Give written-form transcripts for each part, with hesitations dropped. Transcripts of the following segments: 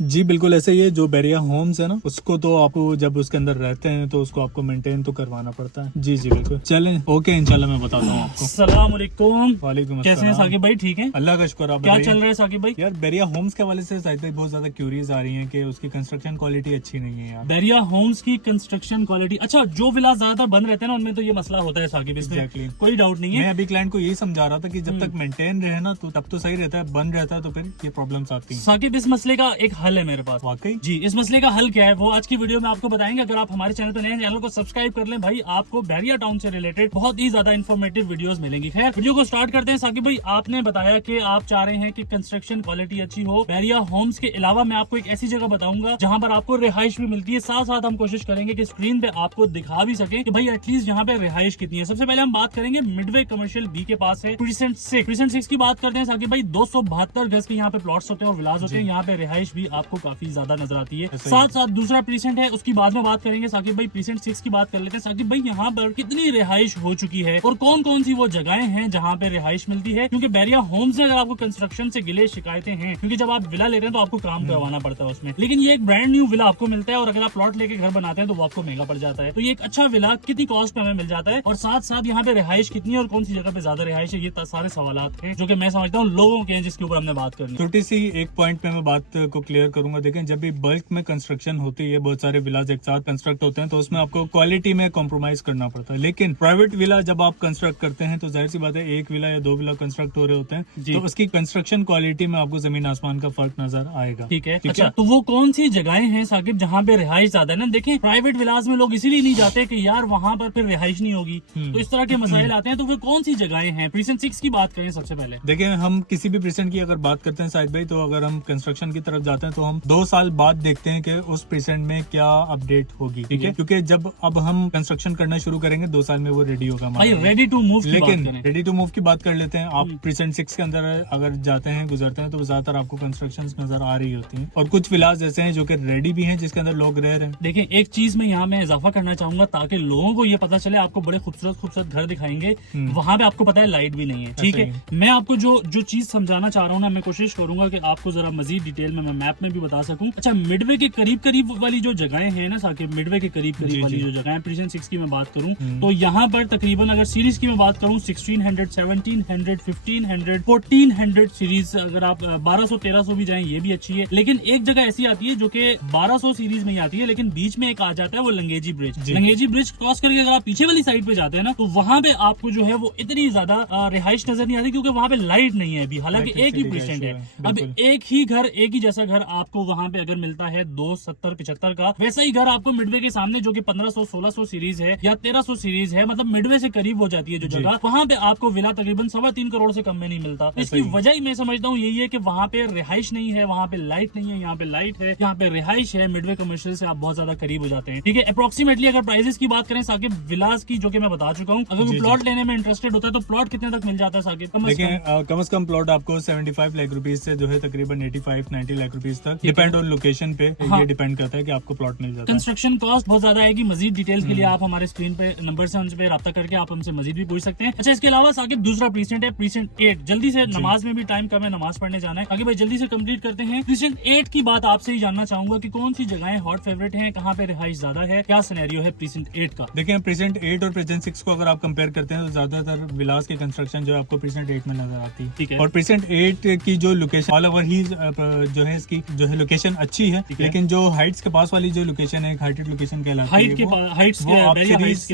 जी बिल्कुल ऐसे ही है। जो बैरिया होम्स है ना, उसको तो आप जब उसके अंदर रहते हैं तो उसको आपको मेंटेन तो करवाना पड़ता है। जी जी बिल्कुल। चलें, ओके, इंशाल्लाह मैं बताता हूँ आपको। अस्सलाम वालेकुम। वालेकुम कैसे हैं अस्सलाम। साकिब भाई? ठीक हैं? अल्लाह का शुक्र। आप क्या बताइए। चल रहा है साकिब भाई? यार बैरिया होम्स के हवाले से शायद बहुत ज्यादा क्यूरीज आ रही हैं कि उसकी कंस्ट्रक्शन क्वालिटी अच्छी नहीं है यार। बैरिया होम्स की कंस्ट्रक्शन क्वालिटी, अच्छा, जो विला ज्यादातर बंद रहते हैं ना उनमें तो ये मसला होता है साकिब, इसमें Exactly. कोई डाउट नहीं मैं है। अभी क्लाइंट को यही समझा रहा था कि जब तक मेंटेन रहे ना तो तब तो सही रहता है, बंद रहता है तो फिर ये प्रॉब्लम्स आती हैं। साकिब इस मसले का एक हल है मेरे पास। वाकई? जी, इस मसले का हल क्या है वो आज की वीडियो में आपको बताएंगे। अगर आप हमारे चैनल पर नए हैं, चैनल को सब्सक्राइब कर लें भाई, आपको बैरिया टाउन से रिलेटेड बहुत ही ज्यादा इन्फॉर्मेटिव वीडियोस मिलेंगी। खैर, वीडियो को स्टार्ट करते हैं। साकिब भाई, आपने बताया कि आप चाह रहे हैं कि कंस्ट्रक्शन क्वालिटी अच्छी हो। बैरिया होम्स के अलावा मैं आपको एक ऐसी जगह बताऊंगा जहां पर आपको रिहाइश भी मिलती है। साथ साथ हम कोशिश करेंगे कि स्क्रीन पे आपको दिखा भी सके कि भाई एटलीस्ट यहाँ पे रिहाइश कितनी है। सबसे पहले हम बात करेंगे मिडवे कमर्शियल बी के पास है प्रीसेंट 6 की बात करते हैं साकिब भाई। 272 गज के यहाँ पे प्लॉट्स होते हैं और विलास होते हैं। यहाँ पे रिहाइश भी आपको काफी ज्यादा नजर आती है। साथ साथ दूसरा प्रीसेंट है, उसकी बाद में बात करेंगे साकिब भाई। प्रीसेंट 6 की बात कर लेते हैं साकिब भाई। यहाँ पर कितनी रिहाइश हो चुकी है और कौन कौन सी वो जगहें हैं जहाँ पे रिहाइश मिलती है, क्योंकि बैरिया होम्स से अगर आपको कंस्ट्रक्शन से गिले शिकायतें हैं, क्योंकि जब आप विला लेते हैं तो आपको काम करवाना पड़ता है उसमें, लेकिन ये एक ब्रांड न्यू विला आपको मिलता है और अगर आप प्लॉट लेके घर बनाते हैं तो वो आपको महंगा पड़ जाता है। तो ये एक अच्छा विला कितनी कॉस्ट में हमें मिल जाता है और साथ साथ यहाँ पे रिहाइश कितनी है और कौन सी जगह पे ज्यादा रिहाइश है, ये सारे सवाल हैं जो कि मैं समझता हूँ लोगों के हैं जिसके ऊपर हमने बात करनी है। छोटी सी एक पॉइंट पे मैं बात को क्लियर करूंगा। देखें, जब भी बल्क में कंस्ट्रक्शन होती है, बहुत सारे विलाज एक साथ कंस्ट्रक्ट होते हैं तो उसमें आपको क्वालिटी में कॉम्प्रोमाइज करना पड़ता है। लेकिन प्राइवेट विला जब आप कंस्ट्रक्ट करते हैं तो जाहिर सी बात है, एक विला या दो विला कंस्ट्रक्ट हो रहे होते हैं तो उसकी कंस्ट्रक्शन क्वालिटी में आपको जमीन आसमान का फर्क नजर आएगा। ठीक है। अच्छा, तो वो कौन सी जगहें हैं साकिब जहाँ पे रिहाइश ज्यादा है ना? देखें, प्राइवेट विलास में लोग इसीलिए नहीं जाते कि यार वहाँ पर फिर रिहाइश नहीं होगी, तो इस तरह के मसाइल आते हैं। तो वो कौन सी जगहें हैं? प्रीसेंट 6 की बात करें सबसे पहले। देखिए, हम किसी भी प्रीसेंट की अगर बात करते हैं साहिद भाई, तो अगर हम कंस्ट्रक्शन की तरफ जाते हैं तो हम 2 साल बाद देखते हैं कि उस प्रीसेंट में क्या अपडेट होगी। ठीक है, क्योंकि जब अब हम कंस्ट्रक्शन करना शुरू करेंगे 2 साल में वो रेडी होगा भाई रेडी टू मूव। लेकिन रेडी टू मूव की बात कर लेते हैं। आप प्रीसेंट 6 के अंदर अगर जाते हैं, गुजरते हैं, तो ज्यादातर आपको कंस्ट्रक्शन नजर आ रही होती है और कुछ विलास ऐसे हैं जो कि रेडी भी हैं जिसके अंदर लोग रह रहे हैं। देखिए, एक चीज में यहाँ मैं इजाफा करना चाहूंगा ताकि लोगों को ये पता चले, आपको बड़े खूबसूरत खूबसूरत घर दिखाएंगे, वहाँ पे आपको पता है लाइट भी नहीं है। ठीक है, मैं आपको जो चीज समझाना चाह रहा हूँ ना, मैं कोशिश करूंगा कि आपको जरा मजीद डिटेल में मैं मैप में भी बता सकूं। अच्छा, मिडवे के करीब करीब वाली जो जगहें हैं ना साकिब, मिडवे के करीब करीब वाली जो जगह है, प्रीसेंट 6 की मैं बात करूं तो यहाँ पर तकरीबन अगर सीरीज की मैं बात करूं 1600, 1700, 1500, 1400 सीरीज, अगर आप 1200 1300 भी जाएं ये भी अच्छी है। लेकिन एक जगह ऐसी आती है जो कि 1200 सीरीज में ही आती है, लेकिन बीच में एक आ जाता है वो Langeji bridge. Langeji bridge cross करके अगर आप पीछे वाली साइड पे जाते हैं ना तो वहां पे आपको जो है वो इतनी ज्यादा रिहाइश नजर नहीं आती, क्योंकि वहां पे लाइट नहीं है अभी, हालांकि एक ही प्रीसेंट है। अब एक ही घर, एक ही जैसा घर आपको वहां पे अगर मिलता है 270-75 का, वैसा ही घर आपको मिडवे के सामने जो कि 1500-1600 सीरीज है या 1300 सीरीज है, मतलब मिडवे से करीब हो जाती है जो जगह, वहां पे आपको विला तकरीबन 3.25 करोड़ से कम में नहीं मिलता। इसकी वजह ही मैं समझता हूँ यही है कि वहां पे रिहाइश नहीं है, वहां पे लाइट नहीं है। यहाँ पे लाइट है, यहाँ पे रिहाइश है। मिडवे कमर्शियल से आप बहुत ज्यादा करीब हो जाते हैं। ठीक है, अप्रोक्सीमेटली अगर प्राइसेस की बात करें साकिब, विलास की जो कि मैं बता चुका हूँ, अगर वो प्लॉट लेने में इंटरेस्टेड होता है तो प्लॉट कितने तक मिल जाता है साकिब? कम से कम प्लॉट आपको 75 लाख रुपीज से जो है तकरीबन 85-90 लाख रुपीज तक, डिपेंड ऑन लोकेशन पे ये डिपेंड करता है कि आपको प्लॉट मिल जाता है। कंस्ट्रक्शन कॉस्ट बहुत ज्यादा आएगी। मजीद डिटेल्स के लिए आप हमारे स्क्रीन पे नंबर से उनसे रब्ता करके आप हमसे मजीद भी पूछ सकते हैं। अच्छा, इसके अलावा साकिब दूसरा प्रीसेंट है प्रीसेंट 8। जल्दी से, नमाज में भी टाइम कम है, नमाज पढ़ने जाना है, आगे भाई जल्दी से कंप्लीट करते हैं। प्रीसेंट 8 की बात आपसे ही जानना चाहूंगा कि कौन सी जगहें हॉट फेवरेट हैं, कहाँ पे रिहाइश ज्यादा है, क्या सिनेरियो है प्रीसेंट 8 का? देखिए, प्रीसेंट 8 और प्रीसेंट 6 को अगर आप कंपेयर करते हैं तो ज्यादातर विलास की कंस्ट्रक्शन जो है आपको प्रीसेंट 8 में नजर आती है। ठीक है, और प्रीसेंट 8 की जो लोकेशन ऑल ओवर ही जो है इसकी जो है लोकेशन अच्छी है, लेकिन जो हाइट्स के पास वाली जो लोकेशन है, हाइटेड लोकेशन कहलाती है, वो आप सीरीज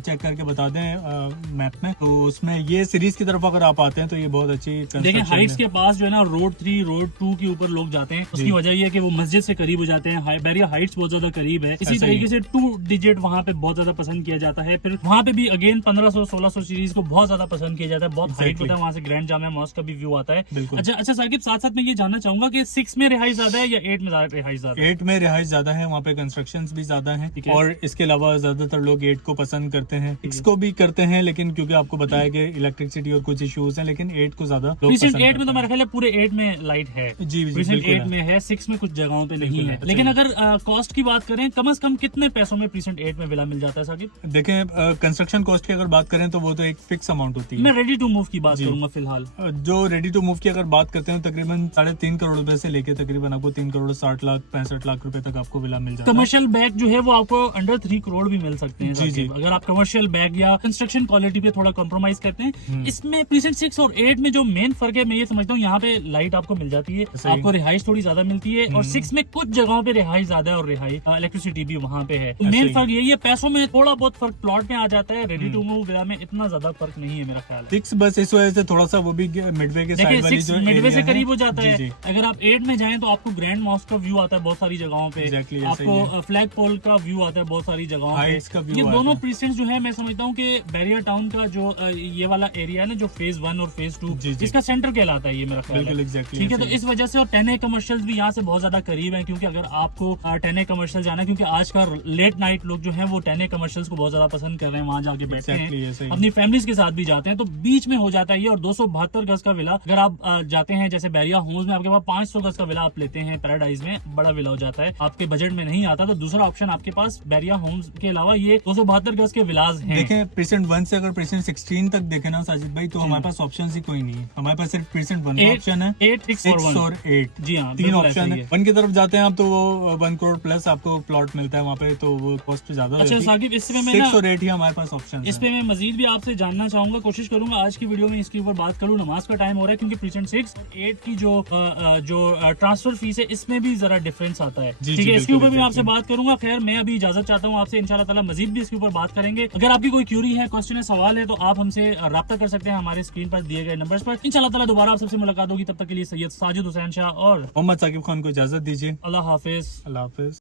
चेक करके बता दें मैप में, तो उसमें ये सीरीज की तरफ अगर आप आते हैं तो ये बहुत अच्छी देखिए, हाइट्स के पास जो है ना रोड 3 रोड 2 के ऊपर लोग जाते हैं। उसकी वजह ये है कि वो मस्जिद से करीब हो जाते हैं। बैरिया हाइट्स बहुत ज्यादा करीब है, इसी तरीके से 2 डिजिट वहाँ पे बहुत ज्यादा पसंद किया जाता है। फिर वहाँ पे भी अगेन 1500-1600 सीरीज को बहुत ज्यादा पसंद किया जाता है। बहुत हाइट होता है, वहाँ से ग्रैंड जामिया मॉस्क का भी व्यू आता है। अच्छा साकिब, साथ साथ मैं ये जानना चाहूंगा कि 6 में रिहाइश ज्यादा है या 8 में रिहाइश ज्यादा है? 8 में रिहाइश ज्यादा है, वहाँ पे कंस्ट्रक्शन भी ज्यादा है और इसके अलावा ज्यादातर लोग 8 को पसंद करते हैं। 6 को भी करते हैं, लेकिन क्योंकि आपको बताया कि इलेक्ट्रिसिटी और कुछ इश्यूज हैं, लेकिन 8 को ज्यादा लोग पसंद करते हैं। 8 में तो मेरा ख्याल है पूरे 8 में लाइट है। जी, 8 में है, 6 में कुछ जगहों पे नहीं है। लेकिन अगर कॉस्ट की बात करें, कम से कम कितने पैसों में प्रीसेंट 8 में विला मिल जाता है साकिब? देखें, कंस्ट्रक्शन कॉस्ट की अगर बात करें तो वो तो एक फिक्स अमाउंट होती है। मैं रेडी टू मूव की बात करूंगा फिलहाल। जो रेडी टू मूव की अगर बात करते हैं तकरीबन 3.5 करोड़ रुपए से लेके तकरीबन तकरीबन आपको 3,60,65,00,000 रुपए तक आपको विला मिल जाता है। कमर्शियल बैग जो है वो आपको अंडर 3 करोड़ भी मिल सकते हैं। जी, जी। अगर आप कमर्शियल बैग या कंस्ट्रक्शन क्वालिटी पे थोड़ा कॉम्प्रोमाइज करते हैं। इसमें प्रीसेंट 6 और 8 में जो मेन फर्क है, मैं ये समझता हूँ, यहाँ पे लाइट आपको मिल जाती है, सही। आपको रिहाइश थोड़ी ज्यादा मिलती है, और 6 में कुछ जगहों पे रिहाइश ज्यादा है और रिहाइश इलेक्ट्रिसिटी भी वहाँ पे है। मेन सही। फर्क यही है, पैसों में थोड़ा बहुत फर्क प्लॉट में आ जाता है, रेडी टू मूव विला में इतना ज्यादा फर्क नहीं है मेरा ख्याल है। 6 बस इस वजह से थोड़ा सा वो भी मिडवे के साइड देखिए वाली 6 जो मिडवे area से है, करीब हो जाता जी, है। जी। अगर आप 8 में जाएं तो आपको ग्रैंड मॉस्क का व्यू आता है बहुत सारी जगहों पे। Exactly, ऐसा ही आपको फ्लैग पोल का व्यू आता है बहुत सारी जगहों Heights का पे। view ये आता दोनों है। प्रीसेंट्स जो है, मैं समझता हूँ कि बैरियर टाउन का जो ये वाला एरिया है ना, जो फेज 1 और फेज 2, जी, जी। इसका सेंटर कहलाता है ये मेरा ख्याल बिल्कुल है। एग्जैक्टली ठीक है, तो इस वजह से, और 10A कमर्शियल भी यहाँ से बहुत ज्यादा करीब है, क्योंकि अगर आपको 10A कमर्शियल जाना है, क्योंकि आज का लेट नाइट लोग जो है वो 10A कमर्शियल्स को बहुत ज्यादा पसंद कर रहे हैं, वहां जाके बैठते Exactly, हैं, ऐसा ही। अपनी फैमिलीज के साथ भी जाते हैं, तो बीच में हो जाता है ये। और 272 गज का विला अगर आप जाते हैं, जैसे बैरिया होम्स में आपके पास 500 गज का विला आप लेते हैं, पैराडाइज में बड़ा विला हो जाता है, आपके बजट में नहीं आता, तो दूसरा ऑप्शन आपके पास बैरिया होम्स के अलावा ये 272 गज के विलाज हैं। देखें प्रीसेंट 1 से अगर प्रीसेंट 16 तक देखें ना साजिद भाई, तो हमारे पास ऑप्शन ही कोई नहीं है। हमारे पास सिर्फ प्रीसेंट 1 का ऑप्शन है, 8, 6 और 6 1। और 8, जी हाँ, 3 बिल्कुल ऐसा ऑप्शन ही है। 1 की तरफ जाते हैं आप तो वो 1 करोड़ प्लस आपको प्लॉट मिलता है वहाँ पे, तो वो कॉस्ट ज्यादा अच्छा होती है। साकिब, इसमें मैं 6 ना और 8 ही हमारे पास ऑप्शन इस पे मैं मजीद भी आपसे जानना चाहूंगा, कोशिश करूंगा आज की वीडियो में इसके ऊपर बात करूं। नमाज का टाइम हो रहा है, क्योंकि प्रीसेंट 6 और 8 की जो ट्रांसफर फीस है, इसमें भी जरा डिफरेंस आता है। जी, ठीक जी, है, इसके बिल्कुल, ऊपर भी मैं आपसे exactly। बात करूंगा। खैर, मैं अभी इजाजत चाहता हूं आपसे, इंशाल्लाह ताला मजीद भी इसके ऊपर बात करेंगे। अगर आपकी कोई क्यूरी है, क्वेश्चन है, सवाल है, तो आप हमसे राब्ता कर सकते हैं हमारे स्क्रीन पर दिए गए नंबर्स पर। इंशाल्लाह ताला दोबारा आप सबसे मुलाकात होगी, तब तक के लिए सैयद साजिद हुसैन शाह और मोहम्मद साकिब खान को इजाजत दीजिए। अल्लाह हाफिज। अल्लाह हाफिज।